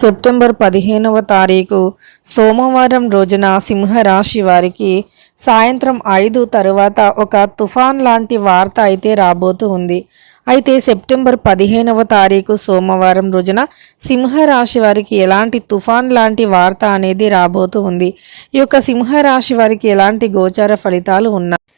September పదిహేనవ తారీఖు సోమవారం రోజున సింహరాశి వారికి సాయంత్రం ఐదు తరువాత ఒక తుఫాన్ లాంటి వార్త అయితే రాబోతూ ఉంది. అయితే సెప్టెంబర్ పదిహేనవ తారీఖు సోమవారం రోజున సింహరాశి వారికి ఎలాంటి తుఫాన్ లాంటి వార్త అనేది రాబోతూ ఉంది. ఈ యొక్క సింహరాశి వారికి ఎలాంటి గోచార ఫలితాలు ఉన్నాయి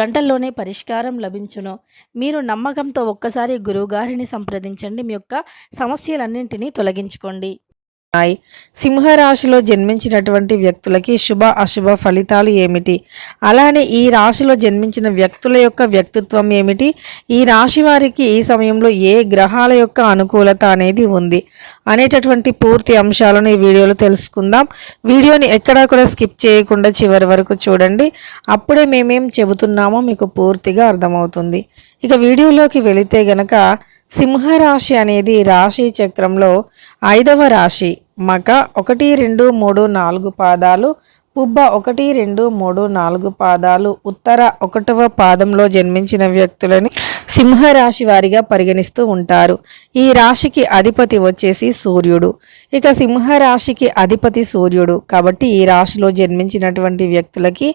గంటల్లోనే పరిష్కారం లభించును. మీరు నమ్మకంతో ఒక్కసారి గురువుగారిని సంప్రదించండి. మీ యొక్క సమస్యలన్నింటినీ తొలగించుకోండి. ఉన్నాయి. సింహరాశిలో జన్మించినటువంటి వ్యక్తులకి శుభ అశుభ ఫలితాలు ఏమిటి? అలానే ఈ రాశిలో జన్మించిన వ్యక్తుల యొక్క వ్యక్తిత్వం ఏమిటి? ఈ రాశి వారికి ఈ సమయంలో ఏ గ్రహాల యొక్క అనుకూలత అనేది ఉంది? అనేటటువంటి పూర్తి అంశాలను ఈ వీడియోలో తెలుసుకుందాం. వీడియోని ఎక్కడా కూడా స్కిప్ చేయకుండా చివరి వరకు చూడండి. అప్పుడే మేమేం చెబుతున్నామో మీకు పూర్తిగా అర్థమవుతుంది. ఇక వీడియోలోకి వెళితే గనక సింహరాశి అనేది రాశి చక్రంలో ఐదవ రాశి. మక ఒకటి రెండు మూడు నాలుగు పాదాలు పుబ్బ ఒకటి రెండు మూడు నాలుగు పాదాలు ఉత్తర ఒకటవ పాదంలో జన్మించిన వ్యక్తులని సింహరాశి వారిగా పరిగణిస్తూ ఉంటారు. ఈ రాశికి అధిపతి వచ్చేసి సూర్యుడు. ఇక సింహరాశికి అధిపతి సూర్యుడు. కాబట్టి ఈ రాశిలో జన్మించినటువంటి వ్యక్తులకి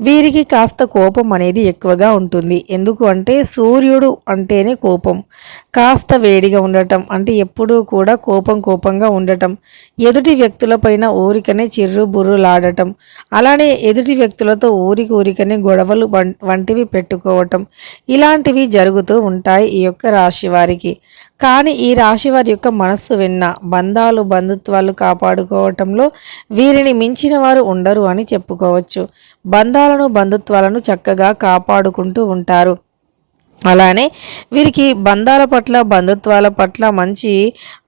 వీరికి కాస్త కోపం అనేది ఎక్కువగా ఉంటుంది. ఎందుకు అంటే సూర్యుడు అంటేనే కోపం. కాస్త వేడిగా ఉండటం అంటే ఎప్పుడూ కూడా కోపం కోపంగా ఉండటం. ఎదుటి వ్యక్తులపైన ఊరికనే చిర్రు బుర్రులాడటం. అలానే ఎదుటి వ్యక్తులతో ఊరికి ఊరికనే గొడవలు వం- వంటివి పెట్టుకోవటం ఇలాంటివి జరుగుతూ ఉంటాయి ఈ యొక్క రాశి వారికి. కానీ ఈ రాశి వారి యొక్క మనస్సు విన్న బంధాలు బంధుత్వాలు కాపాడుకోవటంలో వీరిని మించిన వారు ఉండరు అని చెప్పుకోవచ్చు. బంధాలను బంధుత్వాలను చక్కగా కాపాడుకుంటూ ఉంటారు. అలానే వీరికి బంధాల పట్ల బంధుత్వాల పట్ల మంచి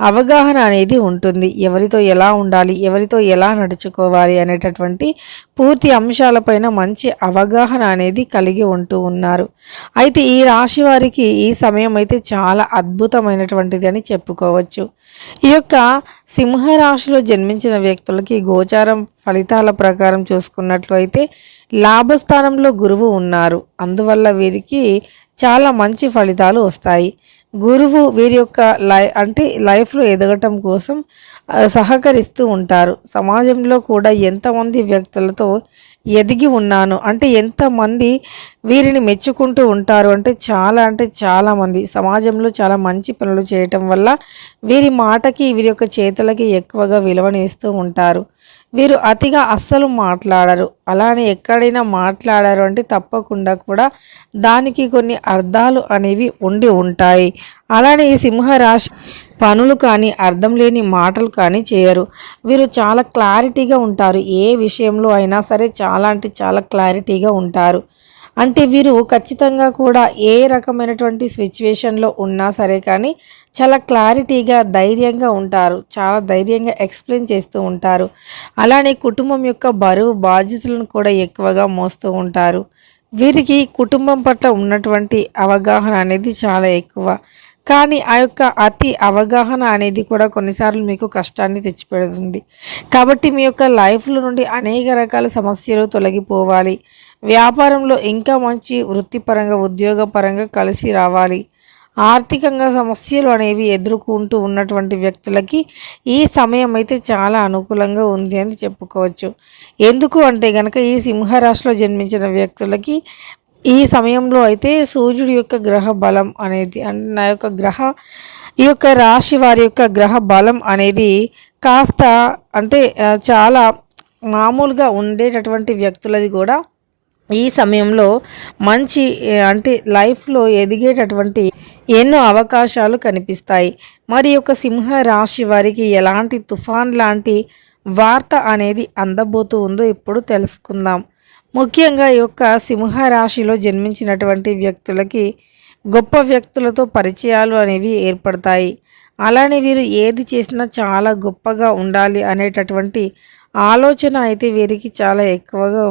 అవగాహన అనేది ఉంటుంది. ఎవరితో ఎలా ఉండాలి ఎవరితో ఎలా నడుచుకోవాలి అనేటటువంటి పూర్తి అంశాలపైన మంచి అవగాహన అనేది కలిగి ఉంటూ ఉన్నారు. అయితే ఈ రాశి వారికి ఈ సమయం అయితే చాలా అద్భుతమైనటువంటిది అని చెప్పుకోవచ్చు. ఈ యొక్క సింహరాశిలో జన్మించిన వ్యక్తులకి గోచారం ఫలితాల ప్రకారం చూసుకున్నట్లు అయితే లాభస్థానంలో గురువు ఉన్నారు. అందువల్ల వీరికి చాలా మంచి ఫలితాలు వస్తాయి. గురువు వీరి యొక్క లై అంటే లైఫ్లో ఎదగటం కోసం సహకరిస్తూ ఉంటారు. సమాజంలో కూడా ఎంతమంది వ్యక్తులతో ఎదిగి ఉన్నాను అంటే ఎంతమంది వీరిని మెచ్చుకుంటూ ఉంటారు అంటే చాలా అంటే చాలామంది సమాజంలో చాలా మంచి పనులు చేయటం వల్ల వీరి మాటకి వీరి యొక్క చేతులకి ఎక్కువగా విలువనిస్తూ ఉంటారు. వీరు అతిగా అస్సలు మాట్లాడరు. అలానే ఎక్కడైనా మాట్లాడారు అంటే తప్పకుండా కూడా దానికి కొన్ని అర్థాలు అనేవి ఉండి ఉంటాయి. అలానే ఈ సింహరాశి పనులు కానీ అర్థం లేని మాటలు కానీ చేయరు. వీరు చాలా క్లారిటీగా ఉంటారు. ఏ విషయంలో అయినా సరే చాలా అంటే చాలా క్లారిటీగా ఉంటారు. అంటే వీరు ఖచ్చితంగా కూడా ఏ రకమైనటువంటి సిచ్యువేషన్లో ఉన్నా సరే కానీ చాలా క్లారిటీగా ధైర్యంగా ఉంటారు. చాలా ధైర్యంగా ఎక్స్ప్లెయిన్ చేస్తూ ఉంటారు. అలానే కుటుంబం యొక్క బరువు బాధ్యతలను కూడా ఎక్కువగా మోస్తూ ఉంటారు. వీరికి కుటుంబం పట్ల ఉన్నటువంటి అవగాహన అనేది చాలా ఎక్కువ. కానీ ఆ యొక్క అతి అవగాహన అనేది కూడా కొన్నిసార్లు మీకు కష్టాన్ని తెచ్చిపెడుతుంది. కాబట్టి మీ యొక్క లైఫ్లో నుండి అనేక రకాల సమస్యలు తొలగిపోవాలి. వ్యాపారంలో ఇంకా మంచి వృత్తిపరంగా ఉద్యోగపరంగా కలిసి రావాలి. ఆర్థికంగా సమస్యలు అనేవి ఎదుర్కొంటూ ఉన్నటువంటి వ్యక్తులకి ఈ సమయం అయితే చాలా అనుకూలంగా ఉంది అని చెప్పుకోవచ్చు. ఎందుకు అంటే గనక ఈ సింహరాశిలో జన్మించిన వ్యక్తులకి ఈ సమయంలో అయితే సూర్యుడి యొక్క గ్రహ బలం అనేది అంటే నా యొక్క గ్రహ ఈ యొక్క రాశి వారి యొక్క గ్రహ బలం అనేది కాస్త అంటే చాలా మామూలుగా ఉండేటటువంటి వ్యక్తులది కూడా ఈ సమయంలో మంచి అంటే లైఫ్లో ఎదిగేటటువంటి ఎన్నో అవకాశాలు కనిపిస్తాయి. మరి యొక్క సింహ రాశి వారికి ఎలాంటి తుఫాన్ లాంటి వార్త అనేది అందబోతూ ఉందో ఇప్పుడు తెలుసుకుందాం. ముఖ్యంగా ఈ యొక్క సింహ రాశిలో జన్మించినటువంటి వ్యక్తులకి గొప్ప వ్యక్తులతో పరిచయాలు అనేవి ఏర్పడతాయి. అలానే వీరు ఏది చేసినా చాలా గొప్పగా ఉండాలి అనేటటువంటి ఆలోచన అయితే వీరికి చాలా ఎక్కువగా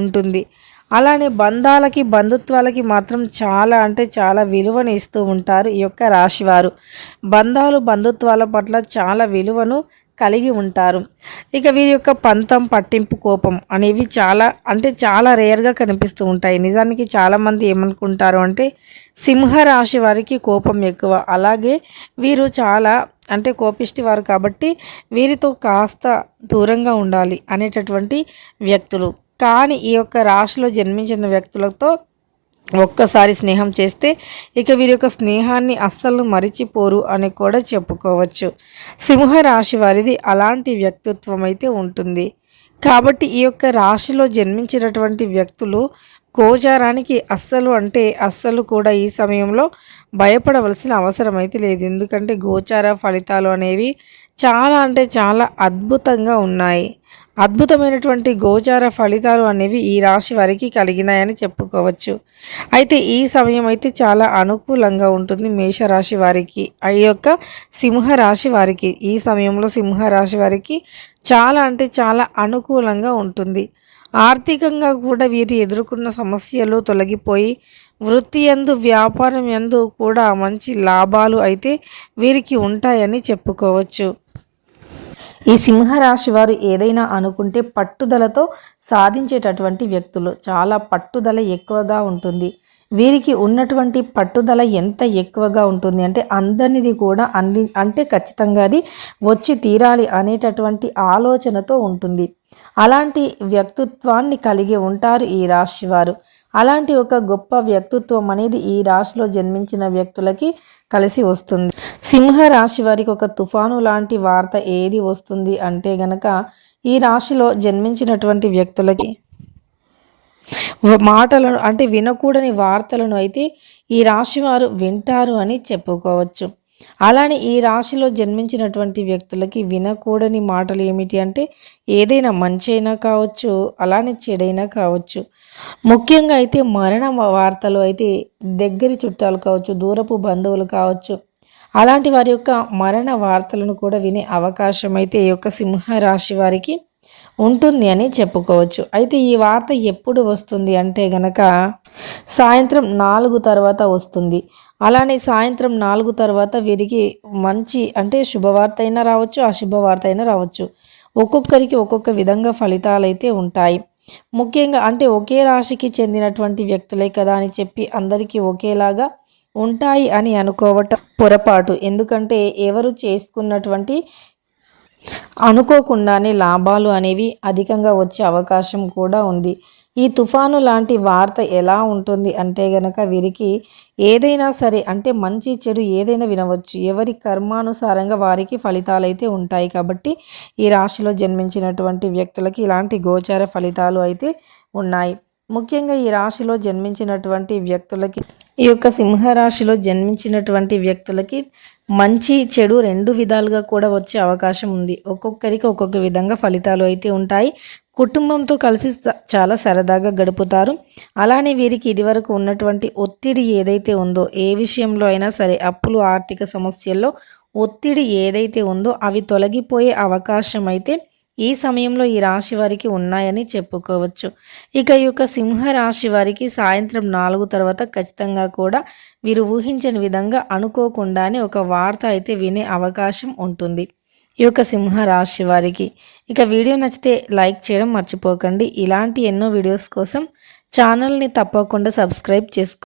ఉంటుంది. అలానే బంధాలకి బంధుత్వాలకి మాత్రం చాలా అంటే చాలా విలువను ఇస్తూ ఉంటారు ఈ యొక్క రాశివారు. బంధాలు బంధుత్వాల పట్ల చాలా విలువను కలిగి ఉంటారు. ఇక వీరి యొక్క పంతం పట్టింపు కోపం అనేవి చాలా అంటే చాలా రేర్గా కనిపిస్తూ ఉంటాయి. నిజానికి చాలామంది ఏమనుకుంటారు అంటే సింహరాశి వారికి కోపం ఎక్కువ. అలాగే వీరు చాలా అంటే కోపిష్టి వారు కాబట్టి వీరితో కాస్త దూరంగా ఉండాలి అనేటటువంటి వ్యక్తులు. కానీ ఈ యొక్క రాశిలో జన్మించిన వ్యక్తులతో ఒక్కసారి స్నేహం చేస్తే ఇక వీరి యొక్క స్నేహాన్ని అస్సలు మరిచిపోరు అని కూడా చెప్పుకోవచ్చు. సింహరాశి వారిది అలాంటి వ్యక్తిత్వం అయితే ఉంటుంది. కాబట్టి ఈ యొక్క రాశిలో జన్మించినటువంటి వ్యక్తులు గోచారానికి అస్సలు అంటే అస్సలు కూడా ఈ సమయంలో భయపడవలసిన అవసరం అయితే లేదు. ఎందుకంటే గోచార ఫలితాలు అనేవి చాలా అంటే చాలా అద్భుతంగా ఉన్నాయి. అద్భుతమైనటువంటి గోచార ఫలితాలు అనేవి ఈ రాశి వారికి కలిగినాయని చెప్పుకోవచ్చు. అయితే ఈ సమయం అయితే చాలా అనుకూలంగా ఉంటుంది మేషరాశి వారికి. ఆ యొక్క సింహరాశి వారికి ఈ సమయంలో సింహరాశి వారికి చాలా అంటే చాలా అనుకూలంగా ఉంటుంది. ఆర్థికంగా కూడా వీరు ఎదుర్కొన్న సమస్యలు తొలగిపోయి వృత్తి ఎందు వ్యాపారం ఎందు కూడా మంచి లాభాలు అయితే వీరికి ఉంటాయని చెప్పుకోవచ్చు. ఈ సింహరాశి వారు ఏదైనా అనుకుంటే పట్టుదలతో సాధించేటటువంటి వ్యక్తులు. చాలా పట్టుదల ఎక్కువగా ఉంటుంది. వీరికి ఉన్నటువంటి పట్టుదల ఎంత ఎక్కువగా ఉంటుంది అంటే అందరినిది కూడా అంది అంటే ఖచ్చితంగా అది వచ్చి తీరాలి అనేటటువంటి ఆలోచనతో ఉంటుంది. అలాంటి వ్యక్తిత్వాన్ని కలిగి ఉంటారు ఈ రాశి వారు. అలాంటి ఒక గొప్ప వ్యక్తిత్వం అనేది ఈ రాశిలో జన్మించిన వ్యక్తులకి కలిసి వస్తుంది. సింహ రాశి వారికి ఒక తుఫాను లాంటి వార్త ఏది వస్తుంది అంటే గనక ఈ రాశిలో జన్మించినటువంటి వ్యక్తులకి మాటలను అంటే వినకూడని వార్తలను అయితే ఈ రాశి వారు వింటారు అని చెప్పుకోవచ్చు. అలానే ఈ రాశిలో జన్మించినటువంటి వ్యక్తులకి వినకూడని మాటలు ఏమిటి అంటే ఏదైనా మంచి అయినా కావచ్చు అలానే చెడైనా కావచ్చు. ముఖ్యంగా అయితే మరణ వార్తలు అయితే దగ్గరి చుట్టాలు కావచ్చు దూరపు బంధువులు కావచ్చు. అలాంటి వారి యొక్క మరణ వార్తలను కూడా వినే అవకాశం అయితే ఈ యొక్క సింహరాశి వారికి ఉంటుంది అని చెప్పుకోవచ్చు. అయితే ఈ వార్త ఎప్పుడు వస్తుంది అంటే గనక సాయంత్రం నాలుగు తర్వాత వస్తుంది. అలానే సాయంత్రం నాలుగు తర్వాత వీరికి మంచి అంటే శుభవార్త అయినా రావచ్చు అశుభవార్త అయినా రావచ్చు. ఒక్కొక్కరికి ఒక్కొక్క విధంగా ఫలితాలైతే ఉంటాయి. ముఖ్యంగా అంటే ఒకే రాశికి చెందినటువంటి వ్యక్తులే కదా అని చెప్పి అందరికీ ఒకేలాగా ఉంటాయి అని అనుకోవటం పొరపాటు. ఎందుకంటే ఎవరు చేసుకున్నటువంటి అనుకోకుండానే లాభాలు అనేవి అధికంగా వచ్చే అవకాశం కూడా ఉంది. ఈ తుఫాను లాంటి వార్త ఎలా ఉంటుంది అంటే గనక వీరికి ఏదైనా సరే అంటే మంచి చెడు ఏదైనా వినవచ్చు. ఎవరి కర్మానుసారంగా వారికి ఫలితాలు అయితే ఉంటాయి కాబట్టి ఈ రాశిలో జన్మించినటువంటి వ్యక్తులకి ఇలాంటి గోచార ఫలితాలు అయితే ఉన్నాయి. ముఖ్యంగా ఈ రాశిలో జన్మించినటువంటి వ్యక్తులకి ఈ యొక్క సింహరాశిలో జన్మించినటువంటి వ్యక్తులకి మంచి చెడు రెండు విధాలుగా కూడా వచ్చే అవకాశం ఉంది. ఒక్కొక్కరికి ఒక్కొక్క విధంగా ఫలితాలు అయితే ఉంటాయి. కుటుంబంతో కలిసి చాలా సరదాగా గడుపుతారు. అలానే వీరికి ఇదివరకు ఉన్నటువంటి ఒత్తిడి ఏదైతే ఉందో ఏ విషయంలో అయినా సరే అప్పులు ఆర్థిక సమస్యల్లో ఒత్తిడి ఏదైతే ఉందో అవి తొలగిపోయే అవకాశం అయితే ఈ సమయంలో ఈ రాశి వారికి ఉన్నాయని చెప్పుకోవచ్చు. ఇక ఈ యొక్క సింహ రాశి వారికి సాయంత్రం నాలుగు తర్వాత ఖచ్చితంగా కూడా వీరు ఊహించని విధంగా అనుకోకుండానే ఒక వార్త అయితే వినే అవకాశం ఉంటుంది. ఈ యొక్క సింహ రాశి వారికి. ఇక వీడియో నచ్చితే లైక్ చేయడం మర్చిపోకండి. ఇలాంటి ఎన్నో వీడియోస్ కోసం ఛానల్ని తప్పకుండా సబ్స్క్రైబ్ చేసుకో